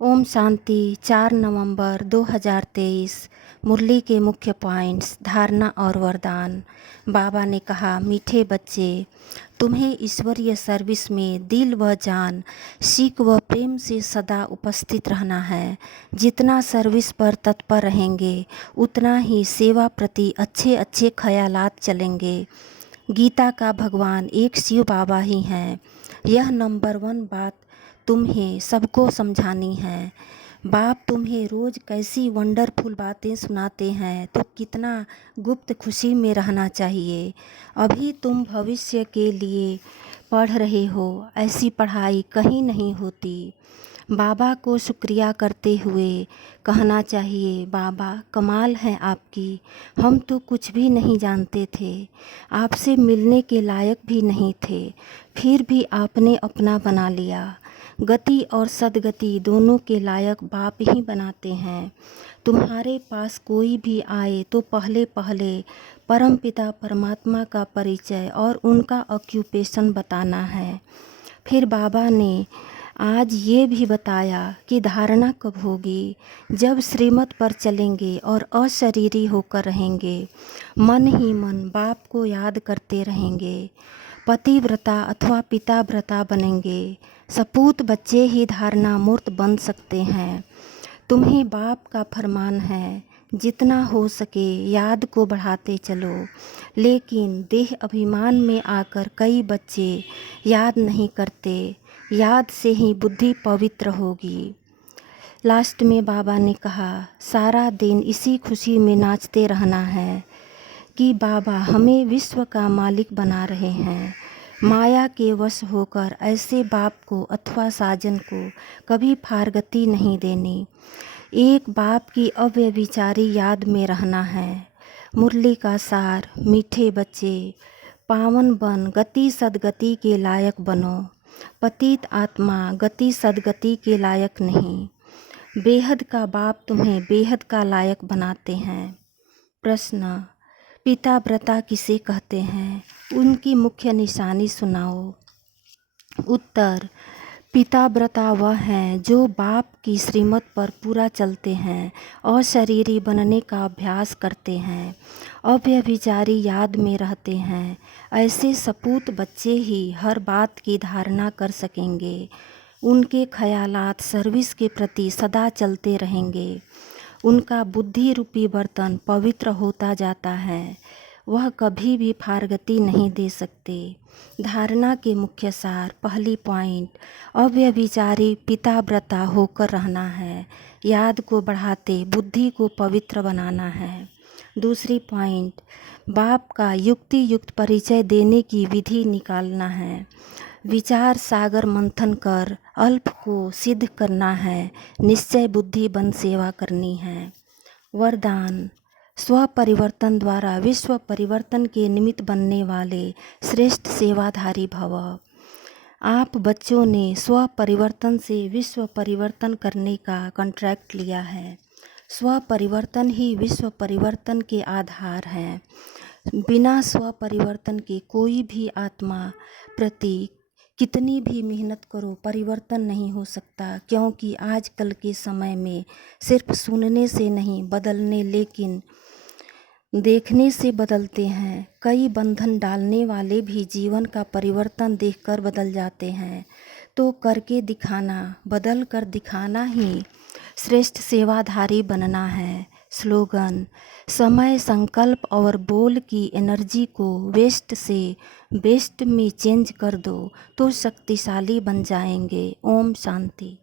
ओम शांति। 4 नवंबर 2023। मुरली के मुख्य पॉइंट्स, धारणा और वरदान। बाबा ने कहा, मीठे बच्चे, तुम्हें ईश्वरीय सर्विस में दिल व जान, सीख व प्रेम से सदा उपस्थित रहना है। जितना सर्विस पर तत्पर रहेंगे उतना ही सेवा प्रति अच्छे अच्छे ख्यालात चलेंगे। गीता का भगवान एक शिव बाबा ही हैं। यह नंबर 1 बात तुम्हें सबको समझानी है। बाप तुम्हें रोज़ कैसी वंडरफुल बातें सुनाते हैं तो कितना गुप्त खुशी में रहना चाहिए। अभी तुम भविष्य के लिए पढ़ रहे हो, ऐसी पढ़ाई कहीं नहीं होती। बाबा को शुक्रिया करते हुए कहना चाहिए, बाबा कमाल है आपकी, हम तो कुछ भी नहीं जानते थे, आपसे मिलने के लायक भी नहीं थे, फिर भी आपने अपना बना लिया। गति और सदगति दोनों के लायक बाप ही बनाते हैं। तुम्हारे पास कोई भी आए तो पहले पहले परमपिता परमात्मा का परिचय और उनका ऑक्यूपेशन बताना है। फिर बाबा ने आज ये भी बताया कि धारणा कब होगी, जब श्रीमत पर चलेंगे और अशरीरी होकर रहेंगे, मन ही मन बाप को याद करते रहेंगे, पतिव्रता अथवा पिताव्रता बनेंगे। सपूत बच्चे ही धारणा मूर्त बन सकते हैं। तुम्हें बाप का फरमान है, जितना हो सके याद को बढ़ाते चलो। लेकिन देह अभिमान में आकर कई बच्चे याद नहीं करते। याद से ही बुद्धि पवित्र होगी। लास्ट में बाबा ने कहा, सारा दिन इसी खुशी में नाचते रहना है कि बाबा हमें विश्व का मालिक बना रहे हैं। माया के वश होकर ऐसे बाप को अथवा साजन को कभी फारगती नहीं देनी। एक बाप की अव्यभिचारी याद में रहना है। मुरली का सार, मीठे बच्चे, पावन बन गति सदगति के लायक बनो। पतित आत्मा गति सदगति के लायक नहीं। बेहद का बाप तुम्हें बेहद का लायक बनाते हैं। प्रश्न, पिताव्रता किसे कहते हैं? उनकी मुख्य निशानी सुनाओ। उत्तर, पिताव्रता वह हैं जो बाप की श्रीमत पर पूरा चलते हैं और शरीरी बनने का अभ्यास करते हैं, अव्यभिचारी याद में रहते हैं। ऐसे सपूत बच्चे ही हर बात की धारणा कर सकेंगे। उनके ख्यालात सर्विस के प्रति सदा चलते रहेंगे। उनका बुद्धि रूपी बर्तन पवित्र होता जाता है। वह कभी भी फारगती नहीं दे सकते। धारणा के मुख्य सार, पहली पॉइंट, अव्यभिचारी पिताव्रता होकर रहना है। याद को बढ़ाते बुद्धि को पवित्र बनाना है। दूसरी पॉइंट, बाप का युक्ति युक्त परिचय देने की विधि निकालना है। विचार सागर मंथन कर अल्प को सिद्ध करना है। निश्चय बुद्धि बन सेवा करनी है। वरदान, स्व परिवर्तन द्वारा विश्व परिवर्तन के निमित्त बनने वाले श्रेष्ठ सेवाधारी भव। आप बच्चों ने स्व परिवर्तन से विश्व परिवर्तन करने का कॉन्ट्रैक्ट लिया है। स्व परिवर्तन ही विश्व परिवर्तन के आधार है। बिना स्व परिवर्तन के कोई भी आत्मा प्रति कितनी भी मेहनत करो परिवर्तन नहीं हो सकता, क्योंकि आजकल के समय में सिर्फ सुनने से नहीं बदलने, लेकिन देखने से बदलते हैं। कई बंधन डालने वाले भी जीवन का परिवर्तन देखकर बदल जाते हैं। तो करके दिखाना, बदल कर दिखाना ही श्रेष्ठ सेवाधारी बनना है। स्लोगन, समय, संकल्प और बोल की एनर्जी को वेस्ट से बेस्ट में चेंज कर दो तो शक्तिशाली बन जाएंगे। ओम शांति।